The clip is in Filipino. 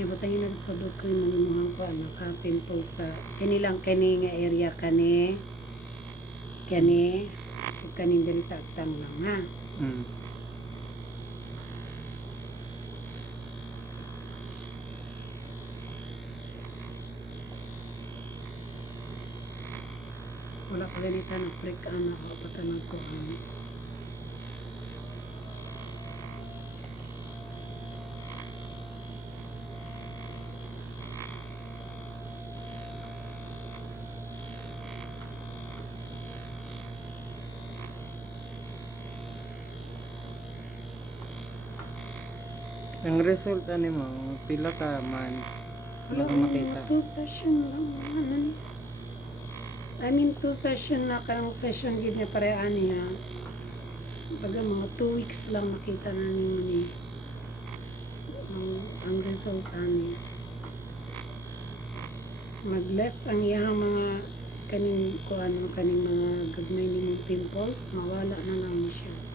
Nya butangin na sa ko yung manimuhang ko naka-pimple sa kanilang kani nga area kani ug kaning diri sa aktang lang ha. Wala pa ganita na freak ana ko patanong ko Ang result ani mo, pila ka man wala ka makita. 2 session lang ano ni. I mean 2 session na karang session gid na pareha niya. Baga mga 2 weeks lang makita na ni ang result ani. Mag-less ang iyang mga kaning mga gagmay nimong pimples, mawala na lang siya.